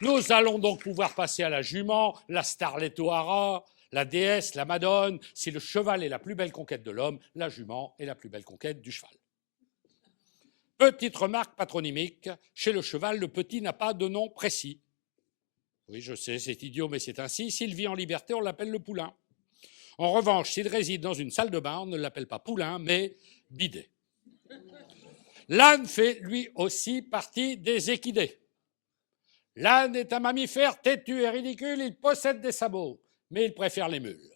Nous allons donc pouvoir passer à la jument, la starlet O'Hara, la déesse, la Madone. Si le cheval est la plus belle conquête de l'homme, la jument est la plus belle conquête du cheval. Petite remarque patronymique, chez le cheval, le petit n'a pas de nom précis. Oui, je sais, c'est idiot, mais c'est ainsi. S'il vit en liberté, on l'appelle le poulain. En revanche, s'il réside dans une salle de bain, on ne l'appelle pas poulain, mais bidet. L'âne fait lui aussi partie des équidés. L'âne est un mammifère têtu et ridicule, il possède des sabots, mais il préfère les mules.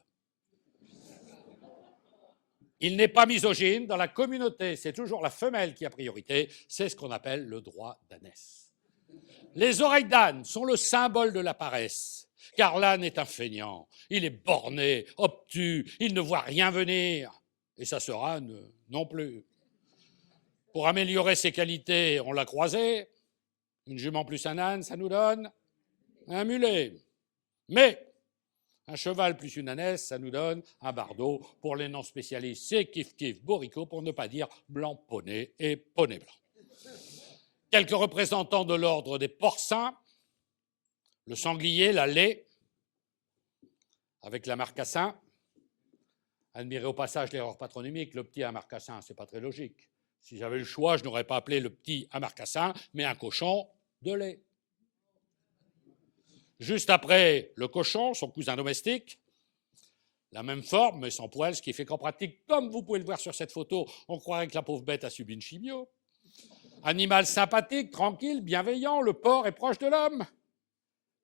Il n'est pas misogyne, dans la communauté, c'est toujours la femelle qui a priorité, c'est ce qu'on appelle le droit d'ânesse. Les oreilles d'âne sont le symbole de la paresse, car l'âne est un feignant, il est borné, obtus, il ne voit rien venir, et sa sœur âne non plus. Pour améliorer ses qualités, on l'a croisé, une jument plus un âne, ça nous donne un mulet. Mais un cheval plus une ânesse, ça nous donne un bardeau. Pour les non-spécialistes, c'est kiff-kiff boricot, pour ne pas dire blanc-poney et poney blanc. Quelques représentants de l'ordre des porcins, le sanglier, la laie, avec la marcassin. Admirez au passage l'erreur patronymique, le petit amarcassin, c'est pas très logique. Si j'avais le choix, je n'aurais pas appelé le petit amarcassin, mais un cochon de lait. Juste après le cochon, son cousin domestique, la même forme, mais sans poils, ce qui fait qu'en pratique, comme vous pouvez le voir sur cette photo, on croirait que la pauvre bête a subi une chimio. Animal sympathique, tranquille, bienveillant, le porc est proche de l'homme.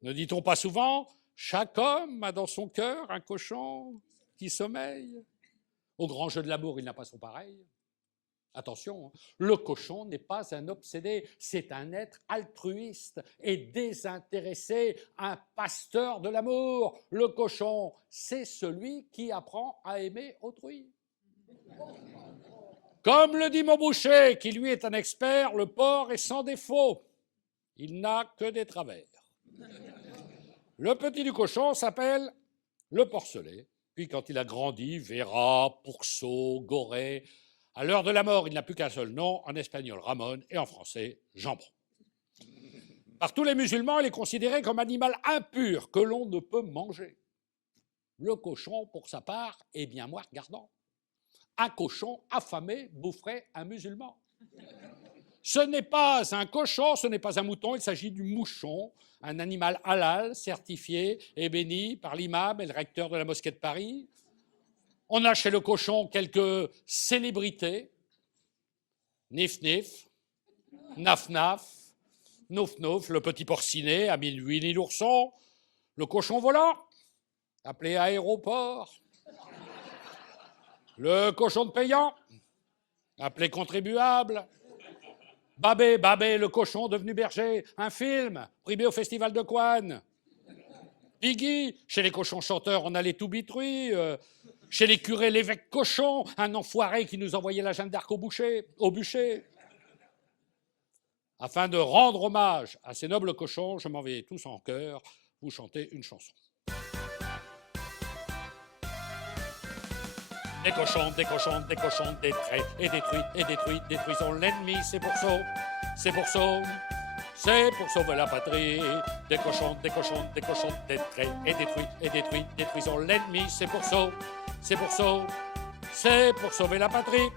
Ne dit-on pas souvent, chaque homme a dans son cœur un cochon qui sommeille. Au grand jeu de l'amour, il n'a pas son pareil. Attention, le cochon n'est pas un obsédé, c'est un être altruiste et désintéressé, un pasteur de l'amour. Le cochon, c'est celui qui apprend à aimer autrui. Comme le dit mon boucher, qui lui est un expert, le porc est sans défaut. Il n'a que des travers. Le petit du cochon s'appelle le porcelet. Puis quand il a grandi, verra, pourceau, goré. À l'heure de la mort, il n'a plus qu'un seul nom, en espagnol Ramon et en français Jambon. Par tous les musulmans, il est considéré comme animal impur que l'on ne peut manger. Le cochon, pour sa part, est bien moins regardant. Un cochon affamé boufferait un musulman. Ce n'est pas un cochon, ce n'est pas un mouton, il s'agit du mouchon, un animal halal, certifié et béni par l'imam et le recteur de la mosquée de Paris. On a chez le cochon quelques célébrités, Nif Nif, Naf Naf, Nouf Nouf, le petit porcinet, ami Winnie l'ourson, le cochon volant, appelé aéroport, le cochon de payant, appelé contribuable, Babé, Babé, le cochon devenu berger, un film primé au Festival de Cannes, Piggy, chez les cochons chanteurs, on a les Toubitruis, chez les curés, l'évêque cochon, un enfoiré qui nous envoyait la Jeanne d'Arc au bûcher. Afin de rendre hommage à ces nobles cochons, je m'en vais tous en chœur vous chanter une chanson. Des cochons, des cochons, des cochons, détraits et détruits, détruisons l'ennemi, c'est pour sauver la patrie. Des cochons, détraits et détruisons l'ennemi, c'est pour sauver la patrie.